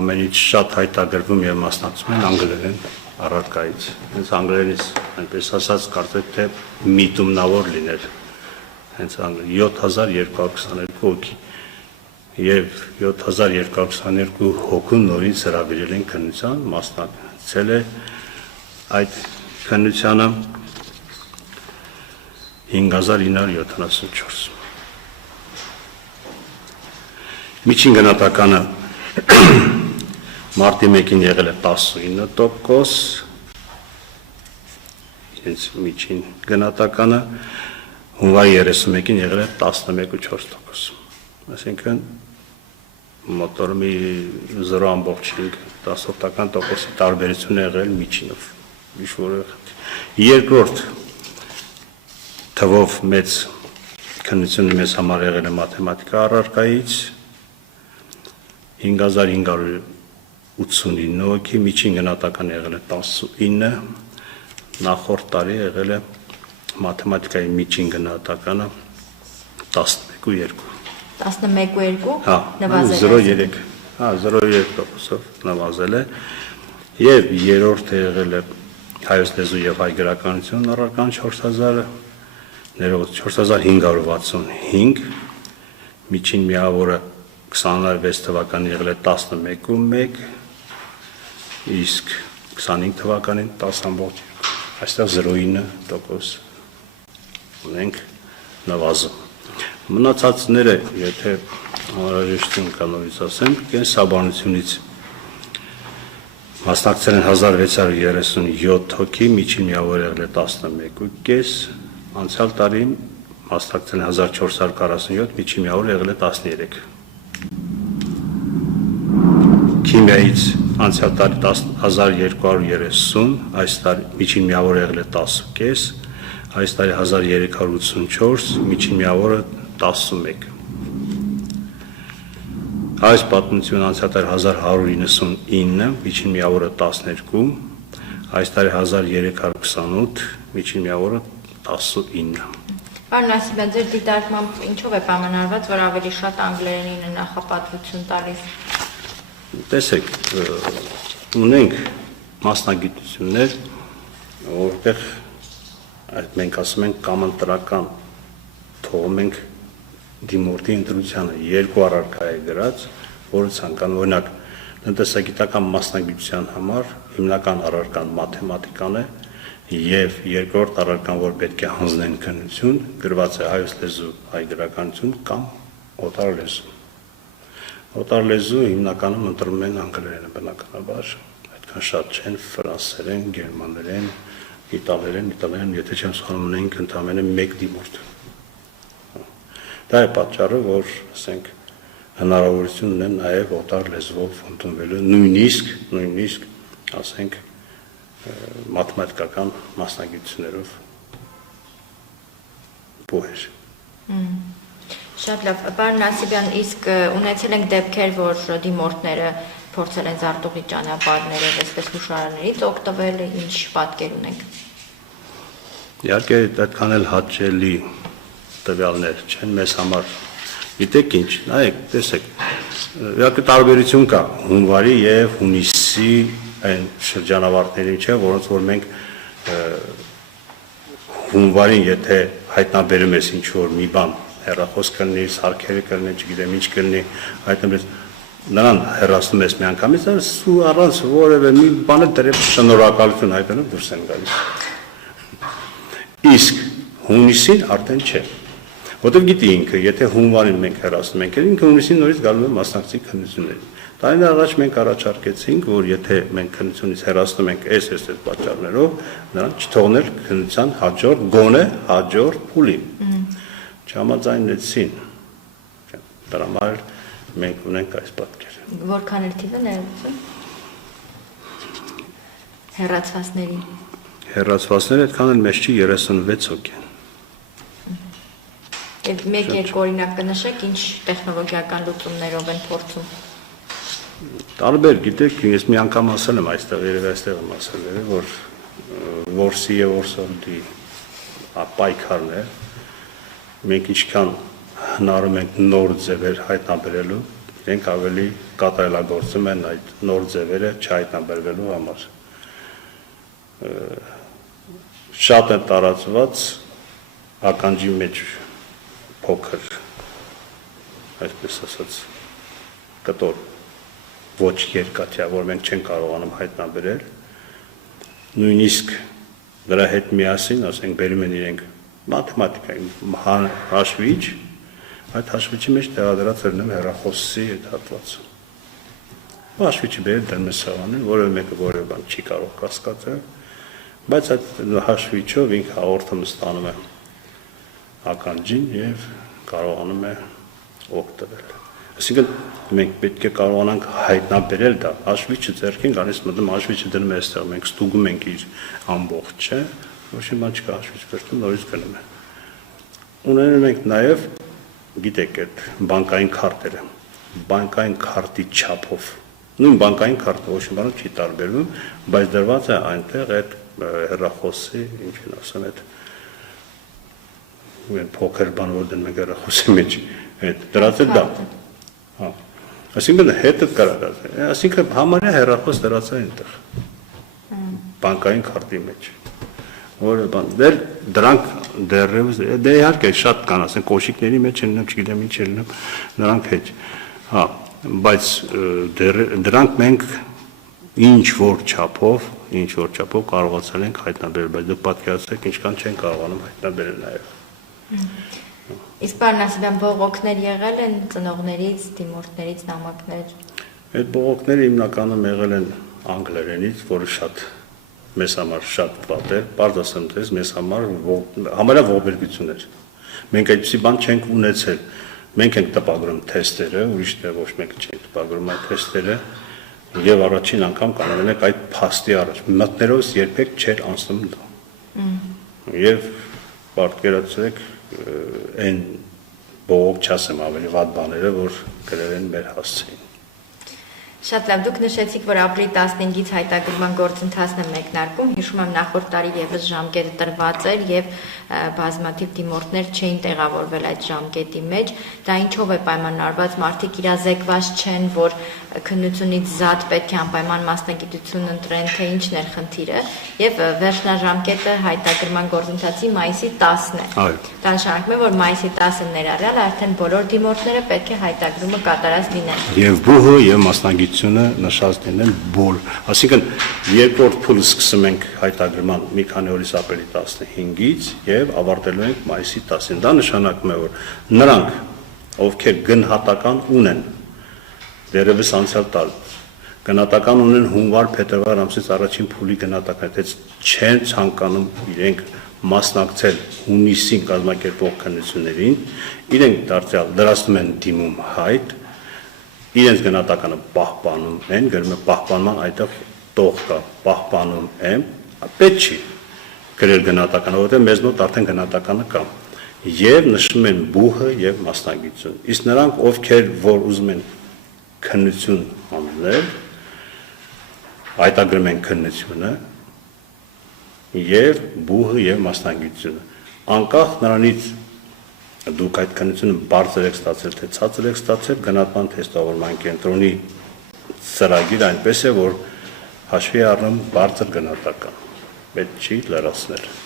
ամենից շատ հայտագրվում եւ մասնակցում են անգլերեն առարկայից։ Հենց անգլերենից այնպես ասած կարծեք թե միտումնավոր լիներ։ Հենց 7222 հոգի եւ 7222 հոգու նորից հրավիրել են քննության, մասնակցել է այդ քննությանը 5974։ Միջին գնահատականը մարտի 1-ին եղել է 19%, հենց միջին գնահատականը հունվարի 31-ին եղել է 11.4%։ Այսինքն մոտորը մի 0.5-10% տարբերություն է եղել միջինով։ Երկրորդ թվով մեծ քննությունը մեզ համար եղել է մաթեմատիկա առարկայից 5589 հոգի, միջին գնահատականը եղել է 19, նախորդ տարի եղել է մաթեմատիկայի միջին գնահատականը 11.2։ 11.2 նվազել է։ 0.3%-ով նվազել է եւ երրորդը եղել է հայոց լեզու եւ հայ գրականություն առարկան 4565, միջին միավորը 26 թվականին եղել է 11.1, իսկ 25 թվականին 10.2, այստեղ 0.9% ունենք նվազում։ Մնացածները, եթե անհրաժեշտություն կա նորից ասեմ, կենսաբանությունից մասնակցել են 1637 հոգի, միջին միավոր եղել է 11.5, անցյալ տարի մասնակցել են 1447, միջին միավոր եղել է 13։ Քիմիայից անցյալ տարի 1230, այս տարի միջին միավոր եղել է 10.5, այս տարի 1384, միջին միավորը 11։ Այս պատմությունը անցյալ տարի 1199, միջին միավորը 12, այս տարի 1328, միջին միավորը 19։ Պարոն Նասիբյան, ձեր դիտարկմամբ ինչով է պայմանավորված, որ ավելի շատ անգլերենին է նախապատվություն տալիս։ Տեսեք, ունենք մասնագիտություններ, որտեղ մենք ասում ենք կամ ընտրական թողում ենք դիմորդի ընտրությանը երկու առարկա է գրած, որը ցանկան օրինակ տնտեսագիտական մասնագիտության համար հիմնական առարկան մաթեմատիկան է եւ երկրորդ առարկան, որ պետք է հանձնեն քննություն, գրված է հայոց լեզու, հայ գրականություն կամ օտար լեզու։ Օտար լեզու հիմնականում ընտրում են անգլերենը բնականաբար, այդքան շատ չեն ֆրանսերեն, գերմաներեն, իտալերեն, եթե չեմ սխալվում ունենք ընդամենը մեկ դիմորդ։ Դա է պատճառը, որ ասենք հնարավորություն ունեն նաև օտար լեզվով ընդունվելու նույնիսկ ասենք մաթեմատիկական մասնագիտություններով բուհեր։ Շատ լավ, պարոն Նասիբյան, իսկ ունեցել ենք դեպքեր, որ դիմորդները փորձել են զարտուղի ճանապարհներով, այսպես հուշարաններից օգտվել, ինչ պատկեր ունենք։ Իհարկե, այդքան էլ հաճելի տվյալներ չեն մեզ համար։ Գիտեք ինչ, նայեք, տեսեք, իհարկե տարբերություն կա հունվարի եւ հունիսի այն շրջանավարտների միջեւ, որոնց որ մենք հունվարին եթե հայտնաբերում ես ինչ որ մի բան, հեռախոս կլինի, սարքերը կլինի, չգիտեմ ինչ կլինի, հայտնաբերես նրան հեռացնում ես միանգամից, ու առանց որևէ մի բանը դրել շնորհակալություն հայտնելով դուրս են գալիս։ Իսկ հունիսին արդեն չէ։ Որտեղ գիտի ինքը, եթե հունվարին մենք հեռացնում ենք, ինքը հունիսին նորից գալու է մասնակցի քննություններին։ Տարիներ առաջ մենք առաջարկեցինք, որ եթե մենք քննությունից հեռացնում ենք այս պատճառներով, նրան չթողնել քննության հաջորդ գոնե հաջորդ փուլին։ Չհամաձայնեցին։ Դրա համար մենք ունենք այս պատկերը։ Որքան էլ թիվը ներողություն։ Հեռացվածների։ Հեռացվածները այդքան էլ մեծ չի 36 հոգի են։ Եվ մեկ-երկու օրինակ կնշեք, ինչ տեխնոլոգիական լուծումներով են փորձում։ Տարբեր, գիտեք, ես մի անգամ ասել եմ այստեղ, երևի այստեղ եմ ասել, որ որսի եւ որսորդի պայքարն է։ Մենք ինչքան հնարում ենք նոր ձևեր հայտնաբերելու իրենք ավելի կատարելագործում են այդ նոր ձևերը չհայտնաբերվելու համար։ Շատ է տարածված ականջի մեջ փոքր, այսպես ասած, կտոր ոչ երկաթյա, որ մենք չենք կարողանում հայտնաբերել, նույնիսկ դրա հետ միասին, ասենք, բերում են իրենք մաթեմատիկայի հաշվիչ, այդ հաշվիչի մեջ տեղադրած լինում հեռախոսի այդ հատվածը։ Հաշվիչը բերել դրում է սեղանին, որևէ մեկը որևէ բան չի կարող կասկածել, բայց այդ հաշվիչով ինքը հաղորդումը ստանում է ականջին եւ կարողանում է օգտվել։ Այսինքն մենք պետք է կարողանանք հայտնաբերել դա, հաշվիչը ձեռքին գալիս մտնում, հաշվիչը դնում է այստեղ, մենք ստուգում ենք իր ամբողջը, ոչ մի բան չկա, հաշվիչ վերցնում, նորից գնում է։ Ունենում ենք նաև, գիտեք, այդ բանկային քարտերը, բանկային քարտի չափով, նույն բանկային քարտը ոչ մի բանով չի տարբերվում, բայց դրված է այնտեղ այդ հեռախոսի, ինչին ասեմ, այդ փոքր բան, որ դնում ենք հեռախոսի մեջ, այդ դրած է դա։ Հա։ Այսինքն հետը կարողացած է։ Այսինքն համարյա հեռախոս դրած է այնտեղ։ Բանկային քարտի մեջ։ Որը բան, դրանք դեռևս դե իհարկե շատ կան, ասենք կոշիկների մեջ են, չգիտեմ ինչ են, նրանք հետ։ Հա, բայց դրանք մենք ինչ որ չափով կարողացել ենք հայտնաբերել, բայց դուք պատկերացրեք ինչքան չեն կարողանում հայտնաբերել նաև։ Իսկ պարոն Նասիբյան, բողոքներ եղել են ծնողներից, դիմորդներից, նամակներ։ Այդ բողոքները հիմնականում եղել են անգլերենից, որը շատ մեզ համար շատ վատ էր, պարզ ասեմ ձեզ, մեզ համար համարյա ողբերգություն էր։ Մենք այդպիսի բան չենք ունեցել։ Մենք ենք տպագրում թեստերը, ուրիշները ոչ մեկ չեն տպագրում այդ թեստերը, եւ առաջին անգամ կանոնել ենք այդ փաստի առաջ։ Մտներով երբեք չէր անցնում դա։ Եվ պատկերացրեք այն բողոք չասեմ ավելի վատ բաները, որ գրել են մեր հասցեին։ Շատ լավ, դուք նշեցիք, որ ապրիլի 15-ից հայտագրման գործընթացն է մեկնարկում, հիշում եմ նախորդ տարի եւս ժամկետը տրված էր եւ բազմաթիվ դիմորդներ չէին տեղավորվել այդ ժամկետի մեջ, դա ինչով է պայմանավորված, մարդիկ իրազեկված չեն, որ քննությունից զատ պետք է անպայման մասնագիտություն ընտրեն, թե ինչն էր խնդիրը, եւ վերջնաժամկետը հայտագրման գործընթացի մայիսի 10-ն է։ Դա նշանակում է, որ մայիսի 10-ը ներառյալ արդեն բոլոր դիմորդները պետք է հայտագրումը կատարած լինեն։ Եվ բուհը եւ մասնագիտությունը նշած լինեն բոլ, այսինքն երկրորդ փուլը սկսում ենք հայտագրման մի քանի օրից ապրիլի 15-ից եւ ավարտելու ենք մայիսի 10-ին։ Դա նշանակում է, որ նրանք, ովքեր գնահատական ունեն դերևս անցյալ տարի գնահատական ունեն հունվար-փետրվար ամսից առաջին փուլի գնահատական, դից չեն ցանկանում իրենք մասնակցել հունիսին կազմակերպող քննություններին, իրենք դարձյալ դրացնում են դիմում հայտ, իրենց գնահատականը պահպանում են, գրում է պահպանման այդտեղ տող կա, պահպանում եմ, պետք չի գրել գնահատականը, որովհետև մեզ մոտ արդեն գնահատականը կա, եւ նշում են բուհը եւ մասնագիտություն։ Իսկ նրանք, ովքեր որ ուզում են քննություն անելել, հայտագրում են քննությունը եւ բուհը եւ մասնագիտությունը։ Անկախ նրանից դուք այդ քննությունը բարձր եք ստացել, թե ցածր եք ստացել, գնահատման թեստավորման կենտրոնի ծրագիրը այնպես է, որ հաշվի առնում բարձր գնահատական, պետք չի լրացնել։